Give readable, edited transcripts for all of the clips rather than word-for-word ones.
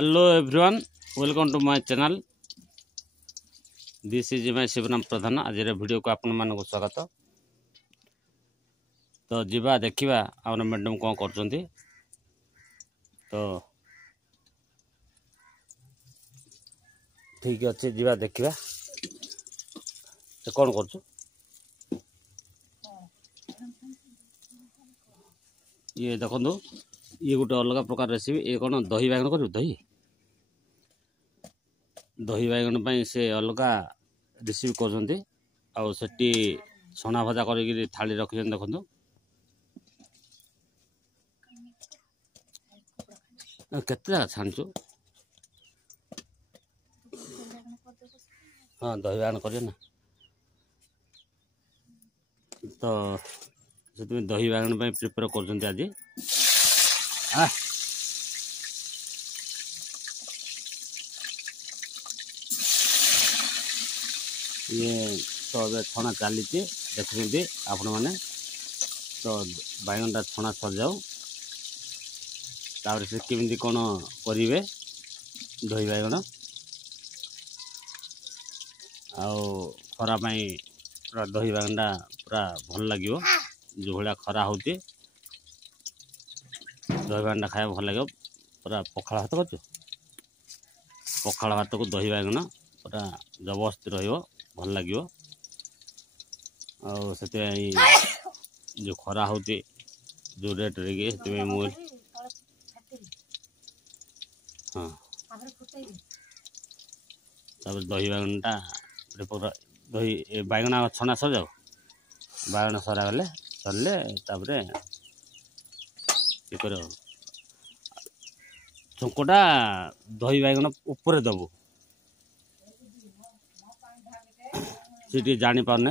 Hello everyone, welcome to my channel. This is my Shivram प्रधान. आज video को आपण मानक स्वागत. तो जीवा देखिबा आमर मैडम कौन करछंती. तो ठीक अच्छे जीवा देखिबा. तो कौन करछु? ये देखो ये गोटे अलग प्रकार रेसिपी. ये कौन दही बैगन कर दही बैगन से अलग रेसिपी कर छना भजा कर थाली रखी देखो. केते जगह छाणु. हाँ दही बैगन कर ना. तो दही बैगन प्रिपेयर कर आज. ये तो छना चली देखुं आपण मैंने. तो बैगनटा छना सर जाऊ तापर से केमी कौन करेंगे दही बैगन आरापाई पूरा दही बैगनटा पूरा भल लगे. जो भाया खरा हो दही बैगनटा खाया भल लगे. पूरा पखाड़ भात कर पखाड़ भात को दही बैगन पूरा जबरदस्त भल लगे. से जो खरा हो जो रेट रे से मुझे हाँ तब दही बैगनटा दही बैगन छना सर जाओ. बैगन सरा गले सरले तापर ये कर चुंकटा दही बैगन ऊपर दबू. से जानी पार ना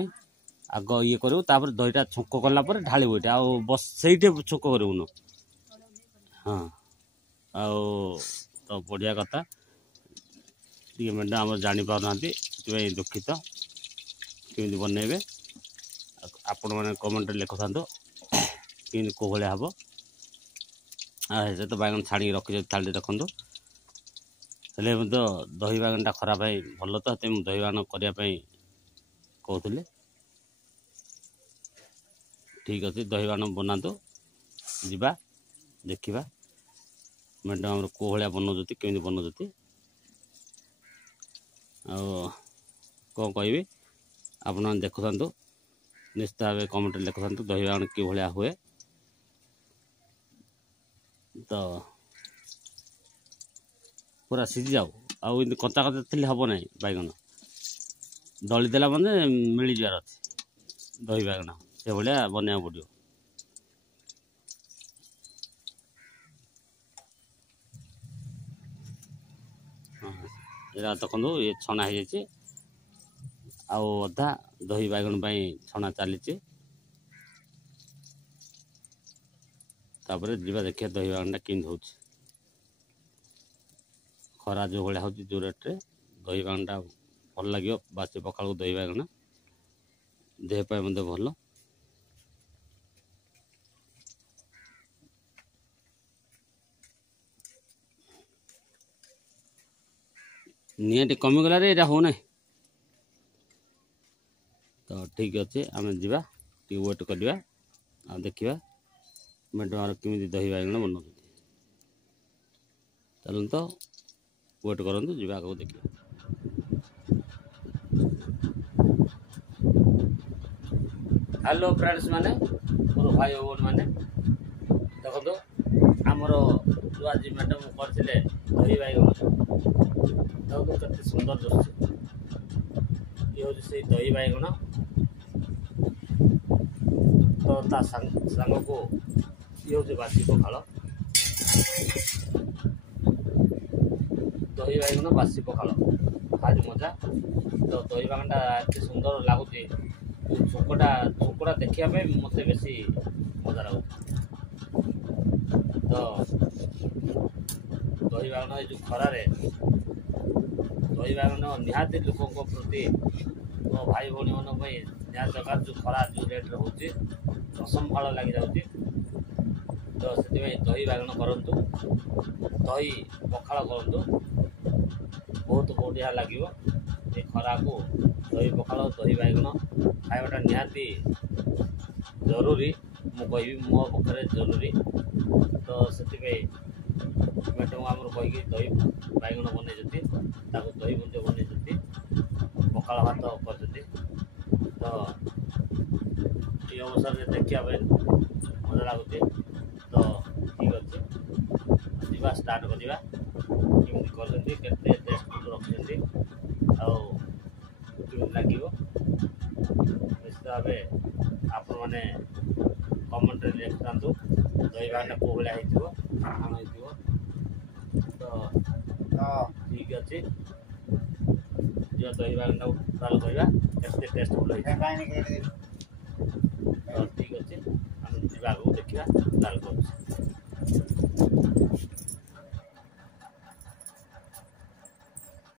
आग ये करू तापर दहीटा छुंक कला पर ढालिबो. एटा आ बस सेइटे छुंक करूनु. हाँ तो बढ़िया कथा. ये मैडम आम जानी पार ना दुखित केमी बनइबे. आपण मैंने कमेंट लिखु कि कौ भाया हम. से तो बैगन छाणी रखी थाली रखु. तो दही बैगनटा खराब है भल. तो दही बैगन करने कहते ठीक अच्छे. दही बैगन बनातु जीवा देखा मैडम आम कौ भाया बनाऊँ केमी बनाऊँ कौन कहि आपण देखु. निश्चित भाव कमेंट लिखु दही बैगन कि भाया हुए. तो पूरा सीझी जाऊ आउ कच्चा कच्चा थी हम ना. बैगन दली देला मैंने मिल जार अच्छे दही बैगन से भाया बनवा पड़ो. हाँ देखो ये छना हो जाए अधा दही बैगन छना चली. तापर जीवा देखिए दही बैगनटा केमती हो खरा जो भाया हो जो रेट रे दही बैगनटा भल लगे. बासी पखाड़ को दही बैगन देहपाई मत भल. निहाती कमिगला रे हो ना. तो ठीक अच्छे आम जा वेट करवा देखा मैडम केमी दही बैगन बनाऊँ. चलते तो वेट करूँ जी आगे देखिए. हेलो फ्रेंड्स माने मोर भाई भौन मैंने देखो आमर जो आज मैडम करते दही बैगन देखो कते सुंदर दृश्य. ये हूँ से दही बैगन. तो ता सांग को ये हूँ बासी पखाड़ दही बैगन बासी पखाड़ भारी मजा. तो दही बैगनटा एत सुंदर लगुच. चुंकटा देखा मत बेसी मजा लगुच. तो दही बैगन जो खरार दही बैगन निहाती लोक प्रति मो भाई भाई मान निहाती दरकार. जो खरा जो रेट हो असंभाल लग जाऊँगी. तो से दही बाइगण करूँ दही पखाड़ करूँ बहुत बढ़िया लगे ये खरा को दही पखाड़ दही बाइगण खाइबाटा निहाती जरूरी मुझे मो पक्षे जरूरी तो से मैडम आम कहीकि दही बाइगण बनई दही बुंद बनई पखाड़ भात कर तो ये अवसर में देखा मजा लगुच तो ठीक अच्छे जा स्टार्ट करवा केमी कर टेस्ट रखी लगे निश्चित भाव आपण मैंने कमेंट लिखता दही बाइगण कौ भाई हो तो ठीक अच्छे जो दही बाइगण ट्राएल करवा केते टेस्ट भल तो ठीक अच्छे आम जा देखा ट्राएल कर